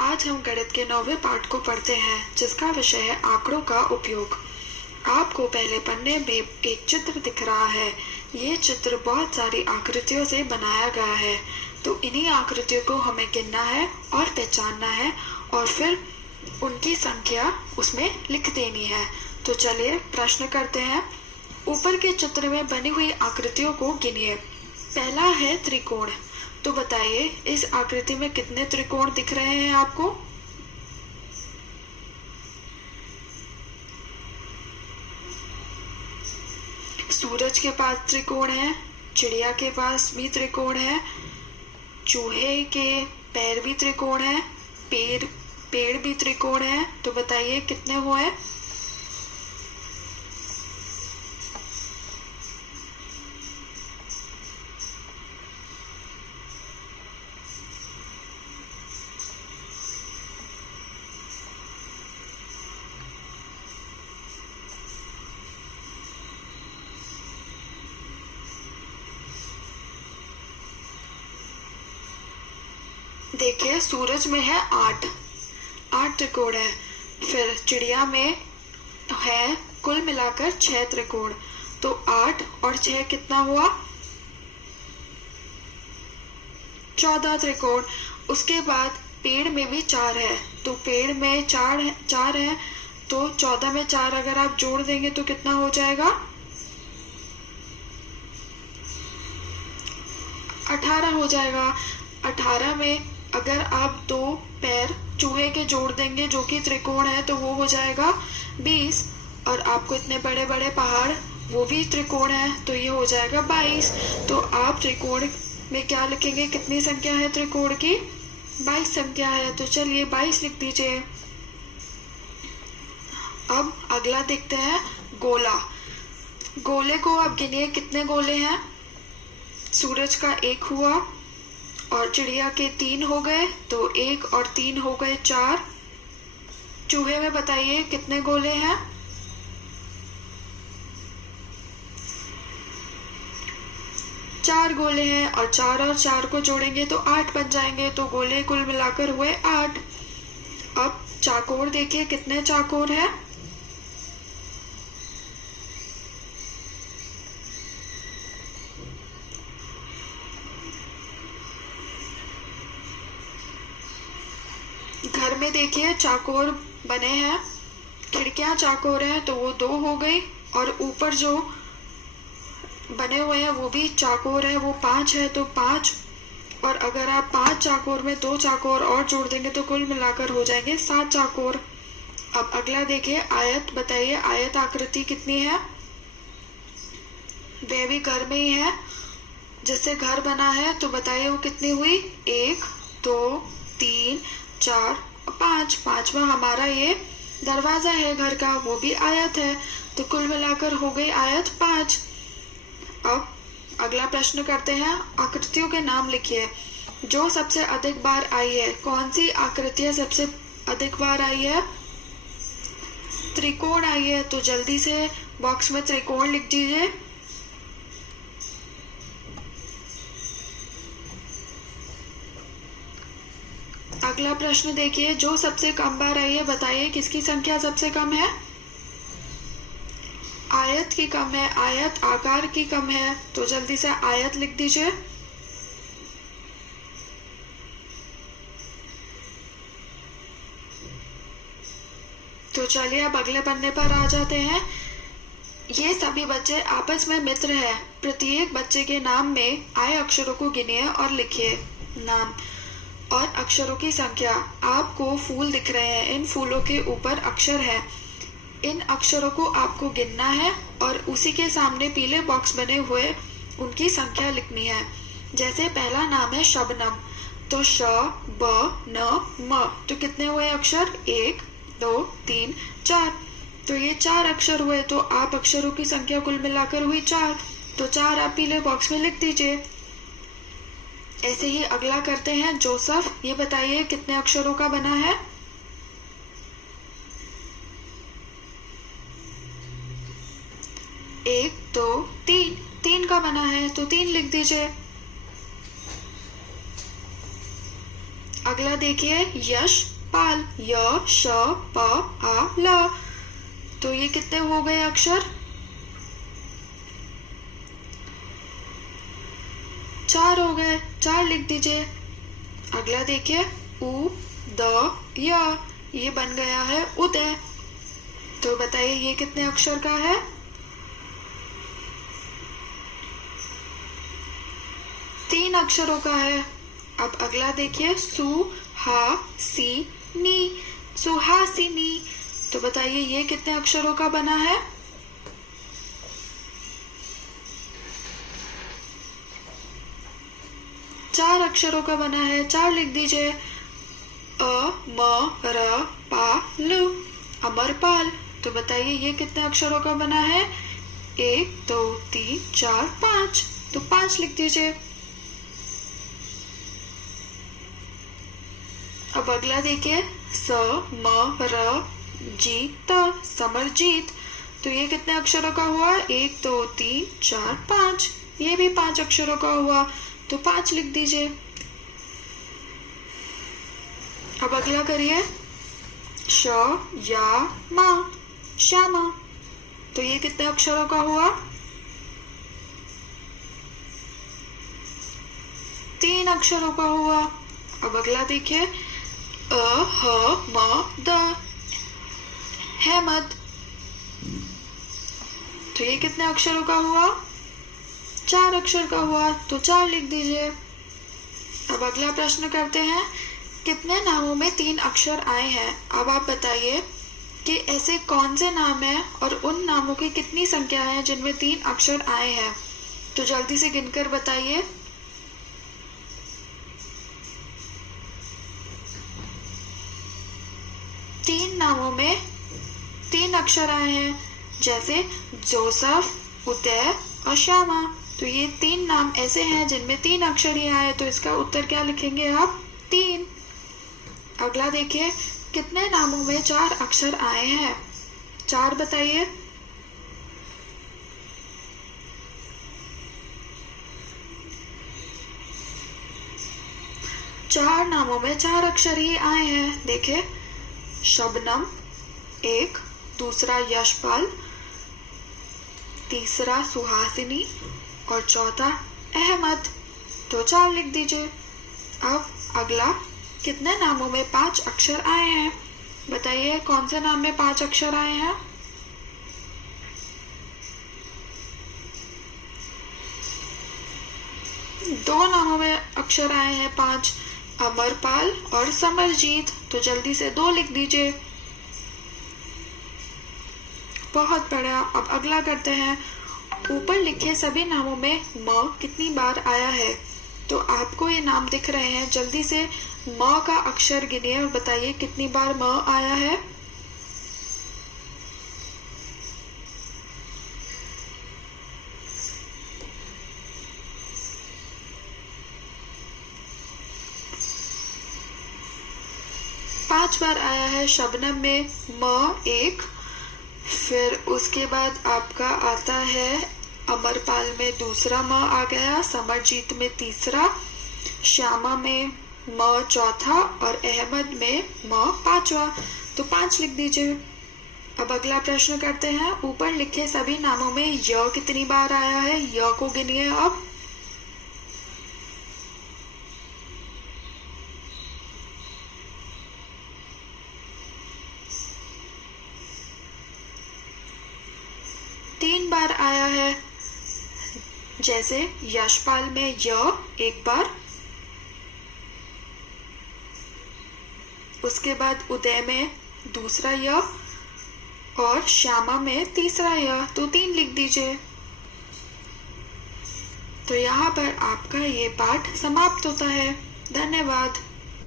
आज हम गणित के 9वें पाठ को पढ़ते हैं, जिसका विषय है आंकड़ों का उपयोग। आपको पहले पन्ने में एक चित्र दिख रहा है। ये चित्र बहुत सारी आकृतियों से बनाया गया है, तो इन्हीं आकृतियों को हमें गिनना है और पहचानना है और फिर उनकी संख्या उसमें लिख देनी है। तो चलिए प्रश्न करते हैं। ऊपर के चित्र में बनी हुई आकृतियों को गिनिए। पहला है त्रिकोण। तो बताइए इस आकृति में कितने त्रिकोण दिख रहे हैं आपको? सूरज के पास त्रिकोण है, चिड़िया के पास भी त्रिकोण है, चूहे के पैर भी त्रिकोण है, पेड़ भी त्रिकोण है। तो बताइए कितने हुए? देखिए सूरज में है 8 त्रिकोण है। फिर चिड़िया में है कुल मिलाकर 6 त्रिकोण। तो 8 और 6 कितना हुआ? 14 त्रिकोण। उसके बाद पेड़ में भी 4 है, तो पेड़ में 4 है, तो 14 में 4 अगर आप जोड़ देंगे तो कितना हो जाएगा? 18 हो जाएगा। 18 में अगर आप 2 पैर चूहे के जोड़ देंगे जो कि त्रिकोण है, तो वो हो जाएगा 20। और आपको इतने बड़े बड़े पहाड़ वो भी त्रिकोण है, तो ये हो जाएगा 22। तो आप त्रिकोण में क्या लिखेंगे? कितनी संख्या है त्रिकोण की? 22 संख्या है। तो चलिए 22 लिख दीजिए। अब अगला देखते हैं गोला। गोले को आप गिनिए कितने गोले हैं? सूरज का 1 हुआ और चिड़िया के 3 हो गए, तो 1 और 3 हो गए 4। चूहे में बताइए कितने गोले हैं? 4 गोले हैं और 4 को जोड़ेंगे तो 8 बन जाएंगे, तो गोले कुल मिलाकर हुए 8। अब चाकोर देखिए कितने चाकोर हैं? घर में देखिए चाकोर बने हैं, खिड़कियां चाकोर हैं, तो वो 2 हो गई। और ऊपर जो बने हुए हैं वो भी चाकोर है, वो 5 है, तो 5। और अगर आप 5 चाकोर में 2 चाकोर और जोड़ देंगे तो कुल मिलाकर हो जाएंगे 7 चाकोर। अब अगला देखिए आयत। बताइए आयत आकृति कितनी है? वह भी घर में ही है, जिससे घर बना है। तो बताइए वो कितनी हुई? 1 2 3 4 और 5। 5वां हमारा ये दरवाजा है घर का, वो भी आयत है, तो कुल मिलाकर हो गई आयत 5। अब अगला प्रश्न करते हैं। आकृतियों के नाम लिखिए जो सबसे अधिक बार आई है। कौन सी आकृतियां सबसे अधिक बार आई है? त्रिकोण आई है, तो जल्दी से बॉक्स में त्रिकोण लिख दीजिए। अगला प्रश्न देखिए, जो सबसे कम बार आई है बताइए किसकी संख्या सबसे कम है? आयत की कम है, आयत आकार की कम है, तो जल्दी से आयत लिख दीजिए। तो चलिए अब अगले पन्ने पर आ जाते हैं। ये सभी बच्चे आपस में मित्र हैं। प्रत्येक बच्चे के नाम में आए अक्षरों को गिनिए और लिखिए नाम और अक्षरों की संख्या। आपको फूल दिख रहे हैं, इन फूलों के ऊपर अक्षर है। इन अक्षरों को आपको गिनना है और उसी के सामने पीले बॉक्स बने हुए उनकी संख्या लिखनी है। जैसे पहला नाम है शबनम, तो श ब न म, तो कितने हुए अक्षर? 1 2 3 4। तो ये 4 अक्षर हुए, तो आप अक्षरों की संख्या कुल मिलाकर हुई 4। तो 4 आप पीले बॉक्स में लिख दीजिए। ऐसे ही अगला करते हैं जोसफ। ये बताइए कितने अक्षरों का बना है? 1 2 3, 3 का बना है, तो 3 लिख दीजिए। अगला देखिए यश पाल, य श प आ ल। तो ये कितने हो गए अक्षर? 4 हो गए, 4 लिख दीजिए। अगला देखिए उ द य, ये बन गया है उदय। तो बताइए ये कितने अक्षर का है? 3 अक्षरों का है। अब अगला देखिए सु हा सी नी, सुहासिनी। तो बताइए ये कितने अक्षरों का बना है? 4 अक्षरों का बना है, 4 लिख दीजिए। अ म र पा लु, अमरपाल। तो बताइए ये कितने अक्षरों का बना है? 1 2 3 4 5। तो 5 लिख दीजिए। अब अगला देखिए स म र जी त, समरजीत। तो ये कितने अक्षरों का हुआ? 1 2 3 4 5। ये भी 5 अक्षरों का हुआ, तो 5 लिख दीजिए। अब अगला करिए श या मा, श्यामा। तो ये कितने अक्षरों का हुआ? 3 अक्षरों का हुआ। अब अगला देखिए अ ह म द, हेमद। तो ये कितने अक्षरों का हुआ? 4 अक्षर का हुआ, तो 4 लिख दीजिए। अब अगला प्रश्न करते हैं, कितने नामों में 3 अक्षर आए हैं? अब आप बताइए कि ऐसे कौन से नाम हैं और उन नामों की कितनी संख्या है जिनमें 3 अक्षर आए हैं। तो जल्दी से गिनकर बताइए। तीन नामों में 3 अक्षर आए हैं, जैसे जोसेफ, उदय और श्यामा। तो ये 3 नाम ऐसे हैं जिनमें 3 अक्षर ही आए, तो इसका उत्तर क्या लिखेंगे आप? 3। अगला देखिए, कितने नामों में 4 अक्षर आए हैं? 4 बताइए। चार नामों में 4 अक्षर ही आए हैं। देखिए शबनम 1, दूसरा यशपाल, तीसरा सुहासिनी और चौथा अहमद। तो 4 लिख दीजिए। अब अगला, कितने नामों में 5 अक्षर आए हैं? बताइए कौन से नाम में 5 अक्षर आए हैं? दो नामों में अक्षर आए हैं 5, अमरपाल और समरजीत। तो जल्दी से 2 लिख दीजिए। बहुत बढ़िया। अब अगला करते हैं, ऊपर लिखे सभी नामों में म कितनी बार आया है? तो आपको ये नाम दिख रहे हैं, जल्दी से म का अक्षर गिनिए और बताइए कितनी बार म आया है। पांच बार आया है। शबनम में म 1, फिर उसके बाद आपका आता है अमरपाल में दूसरा म आ गया, समरजीत में तीसरा, श्यामा में म चौथा और अहमद में म 5वां। तो 5 लिख दीजिए। अब अगला प्रश्न करते हैं, ऊपर लिखे सभी नामों में य कितनी बार आया है? य को गिनिए अब। तीन बार आया है। जैसे यशपाल में य 1 बार, उसके बाद उदय में दूसरा य और श्यामा में तीसरा य। तो 3 लिख दीजिए। तो यहाँ पर आपका ये पाठ समाप्त होता है। धन्यवाद।